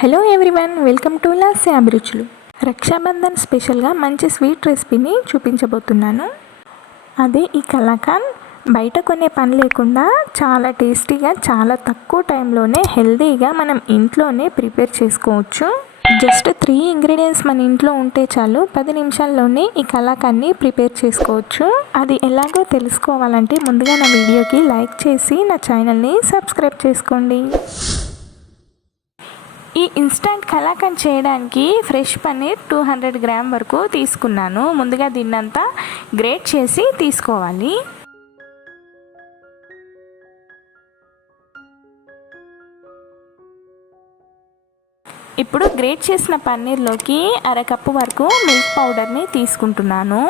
Hello everyone, welcome to Lasya అభిరుచులు. రక్షాబంధన్ స్పెషల్గా మంచి స్వీట్ రెసిపీని చూపించబోతున్నాను. అదే ఈ కలాకాండ్. బయట కొనే పని లేకుండా చాలా టేస్టీగా, చాలా తక్కువ టైంలోనే హెల్తీగా మనం ఇంట్లోనే ప్రిపేర్ చేసుకోవచ్చు. జస్ట్ 3 ఇంగ్రీడియంట్స్ మన ఇంట్లో ఉంటే చాలు, 10 నిమిషాల్లోనే ఈ కలాకాండ్ని ప్రిపేర్ చేసుకోవచ్చు. అది ఎలాగో తెలుసుకోవాలంటే ముందుగా నా వీడియోకి లైక్ చేసి నా ఛానల్ని సబ్స్క్రైబ్ చేసుకోండి. ఈ ఇన్స్టంట్ కలాకండ్ చేయడానికి ఫ్రెష్ పన్నీర్ 200 గ్రామ్ వరకు తీసుకున్నాను. ముందుగా దీన్నంతా గ్రేట్ చేసి తీసుకోవాలి. ఇప్పుడు గ్రేట్ చేసిన పన్నీర్లోకి 1/2 కప్పు వరకు మిల్క్ పౌడర్ని తీసుకుంటున్నాను.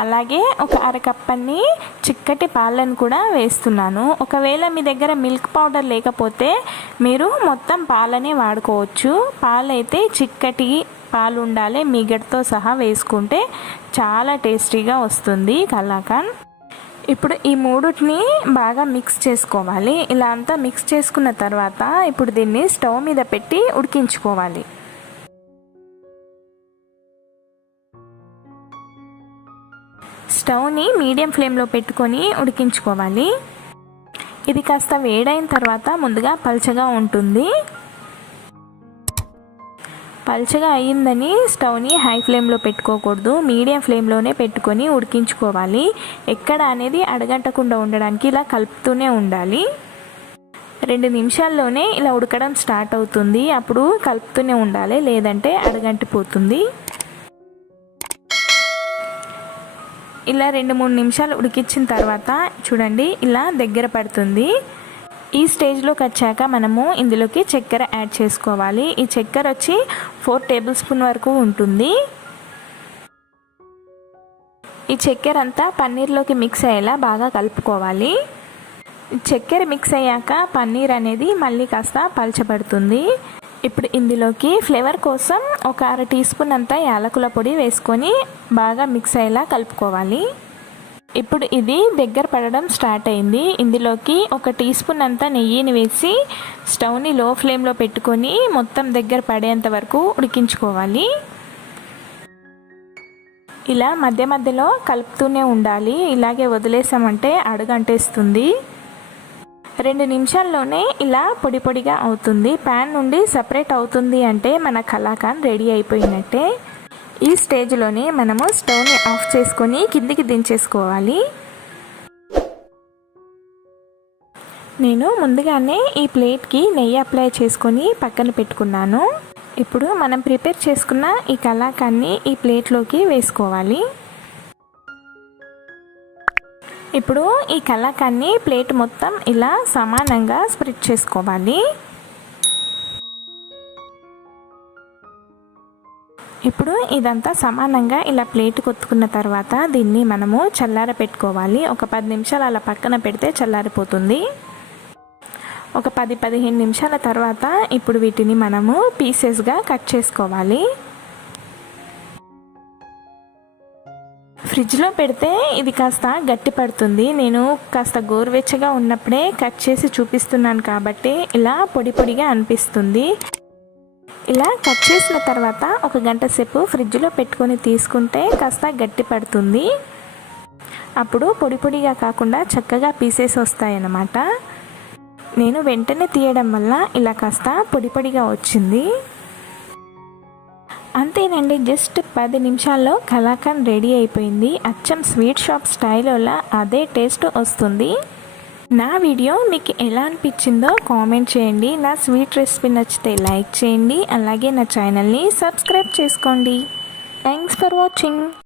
అలాగే ఒక 1/2 కప్పని చిక్కటి పాలను కూడా వేస్తున్నాను. ఒకవేళ మీ దగ్గర మిల్క్ పౌడర్ లేకపోతే మీరు మొత్తం పాలనే వాడుకోవచ్చు. పాలైతే చిక్కటి పాలు ఉండాలి, మీగడతో సహా వేసుకుంటే చాలా టేస్టీగా వస్తుంది కలాకండ్. ఇప్పుడు ఈ మూడుని బాగా మిక్స్ చేసుకోవాలి. ఇలా అంతా మిక్స్ చేసుకున్న తర్వాత ఇప్పుడు దీన్ని స్టవ్ మీద పెట్టి ఉడికించుకోవాలి. స్టవ్ని మీడియం ఫ్లేమ్లో పెట్టుకొని ఉడికించుకోవాలి. ఇది కాస్త వేడైన తర్వాత ముందుగా పల్చగా ఉంటుంది. పల్చగా అయ్యిందని స్టవ్ని హై ఫ్లేమ్లో పెట్టుకోకూడదు, మీడియం ఫ్లేమ్లోనే పెట్టుకొని ఉడికించుకోవాలి. ఎక్కడ అనేది అడగంటకుండా ఉండడానికి ఇలా కలుపుతూనే ఉండాలి. 2 నిమిషాల్లోనే ఇలా ఉడకడం స్టార్ట్ అవుతుంది. అప్పుడు కలుపుతూనే ఉండాలి, లేదంటే అడగంటిపోతుంది. ఇలా 2-3 నిమిషాలు ఉడికించిన తర్వాత చూడండి, ఇలా దగ్గర పడుతుంది. ఈ స్టేజ్లోకి వచ్చాక మనము ఇందులోకి చక్కెర యాడ్ చేసుకోవాలి. ఈ చక్కెర వచ్చి 4 టేబుల్ స్పూన్ వరకు ఉంటుంది. ఈ చక్కెర అంతా పన్నీర్లోకి మిక్స్ అయ్యేలా బాగా కలుపుకోవాలి. చక్కెర మిక్స్ అయ్యాక పన్నీర్ అనేది మళ్ళీ కాస్త పలచబడుతుంది. ఇప్పుడు ఇందులోకి ఫ్లేవర్ కోసం ఒక 1/2 టీ స్పూన్ అంతా యాలకుల పొడి వేసుకొని బాగా మిక్స్ అయ్యేలా కలుపుకోవాలి. ఇప్పుడు ఇది దగ్గర పడడం స్టార్ట్ అయింది. ఇందులోకి 1 టీ స్పూన్ అంతా నెయ్యిని వేసి స్టవ్ని లో ఫ్లేమ్లో పెట్టుకొని మొత్తం దగ్గర పడేంత వరకు ఉడికించుకోవాలి. ఇలా మధ్య మధ్యలో కలుపుతూనే ఉండాలి. ఇలాగే వదిలేసామంటే అడుగంటేస్తుంది. 2 నిమిషాల్లోనే ఇలా పొడి పొడిగా అవుతుంది. ప్యాన్ నుండి సపరేట్ అవుతుంది అంటే మన కలాకండ్ రెడీ అయిపోయినట్టే. ఈ స్టేజ్లోనే మనము స్టవ్ని ఆఫ్ చేసుకొని కిందికి దించేసుకోవాలి. నేను ముందుగానే ఈ ప్లేట్కి నెయ్యి అప్లై చేసుకొని పక్కన పెట్టుకున్నాను. ఇప్పుడు మనం ప్రిపేర్ చేసుకున్న ఈ కలాకండ్ని ఈ ప్లేట్లోకి వేసుకోవాలి. ఇప్పుడు ఈ కలాకండ్ని ప్లేట్ మొత్తం ఇలా సమానంగా స్ప్రెడ్ చేసుకోవాలి. ఇప్పుడు ఇదంతా సమానంగా ఇలా ప్లేట్ కొత్తుకున్న తర్వాత దీన్ని మనము చల్లార పెట్టుకోవాలి. ఒక 10 నిమిషాలు అలా పక్కన పెడితే చల్లారిపోతుంది. ఒక 10-15 నిమిషాల తర్వాత ఇప్పుడు వీటిని మనము పీసెస్గా కట్ చేసుకోవాలి. ఫ్రిడ్జ్లో పెడితే ఇది కాస్త గట్టి పడుతుంది. నేను కాస్త గోరువెచ్చగా ఉన్నప్పుడే కట్ చేసి చూపిస్తున్నాను కాబట్టి ఇలా పొడి పొడిగా అనిపిస్తుంది. ఇలా కట్ చేసిన తర్వాత 1 గంట సేపు ఫ్రిడ్జ్లో పెట్టుకొని తీసుకుంటే కాస్త గట్టి పడుతుంది. అప్పుడు పొడి పొడిగా కాకుండా చక్కగా పీసెస్ వస్తాయన్నమాట. నేను వెంటనే తీయడం వల్ల ఇలా కాస్త పొడి పొడిగా వచ్చింది. అంతేనండి, జస్ట్ 10 నిమిషాల్లో కలాకండ్ రెడీ అయిపోయింది. అచ్చం స్వీట్ షాప్ స్టైల్లో అదే టేస్ట్ వస్తుంది. నా వీడియో మీకు ఎలా అనిపించిందో కామెంట్ చేయండి. నా స్వీట్ రెసిపీ నచ్చితే లైక్ చేయండి. అలాగే నా ఛానల్ని సబ్స్క్రైబ్ చేసుకోండి. Thanks for watching.